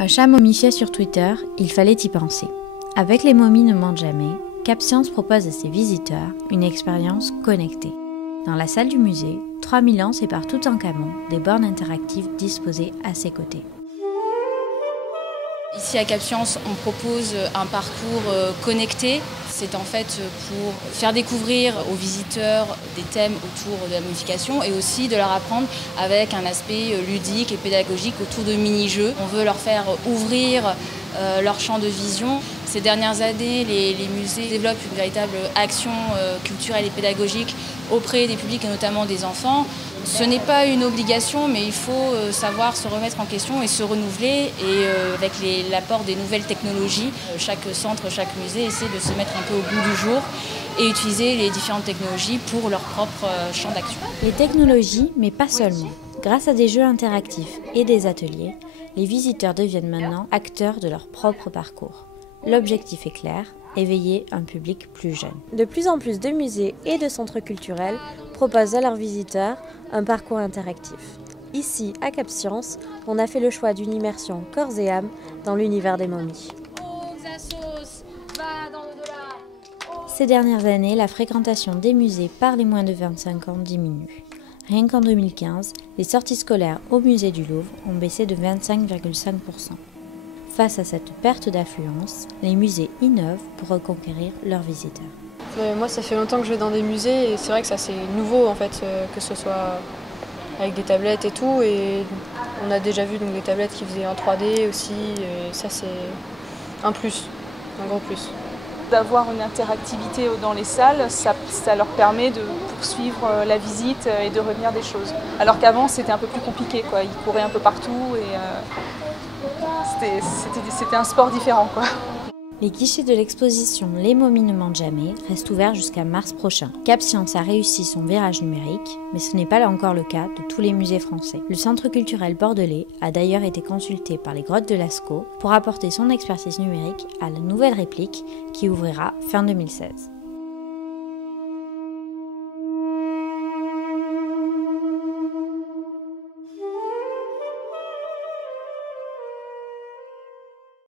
Un chat momifié sur Twitter, il fallait y penser. Avec Les Momies ne mentent jamais, CapScience propose à ses visiteurs une expérience connectée. Dans la salle du musée, 3000 ans séparent Toutankhamon des bornes interactives disposées à ses côtés. Ici à CapScience, on propose un parcours connecté. C'est en fait pour faire découvrir aux visiteurs des thèmes autour de la momification et aussi de leur apprendre avec un aspect ludique et pédagogique autour de mini-jeux. On veut leur faire ouvrir leur champ de vision. Ces dernières années, les musées développent une véritable action culturelle et pédagogique auprès des publics et notamment des enfants. Ce n'est pas une obligation, mais il faut savoir se remettre en question et se renouveler. Et avec l'apport des nouvelles technologies, chaque centre, chaque musée essaie de se mettre un peu au goût du jour et utiliser les différentes technologies pour leur propre champ d'action. Les technologies, mais pas seulement. Grâce à des jeux interactifs et des ateliers, les visiteurs deviennent maintenant acteurs de leur propre parcours. L'objectif est clair, éveiller un public plus jeune. De plus en plus de musées et de centres culturels proposent à leurs visiteurs un parcours interactif. Ici, à CapScience, on a fait le choix d'une immersion corps et âme dans l'univers des momies. Ces dernières années, la fréquentation des musées par les moins de 25 ans diminue. Rien qu'en 2015, les sorties scolaires au musée du Louvre ont baissé de 25,5%. Face à cette perte d'affluence, les musées innovent pour reconquérir leurs visiteurs. Moi, ça fait longtemps que je vais dans des musées et c'est vrai que ça c'est nouveau en fait, que ce soit avec des tablettes et tout. Et on a déjà vu donc, des tablettes qui faisaient en 3D aussi. Et ça c'est un plus, un gros plus. D'avoir une interactivité dans les salles, ça leur permet de poursuivre la visite et de retenir des choses. Alors qu'avant c'était un peu plus compliqué, quoi. Ils couraient un peu partout et c'était un sport différent, quoi. Les guichets de l'exposition Les Momies ne mentent jamais restent ouverts jusqu'à mars prochain. CapScience a réussi son virage numérique, mais ce n'est pas là encore le cas de tous les musées français. Le centre culturel bordelais a d'ailleurs été consulté par les grottes de Lascaux pour apporter son expertise numérique à la nouvelle réplique qui ouvrira fin 2016.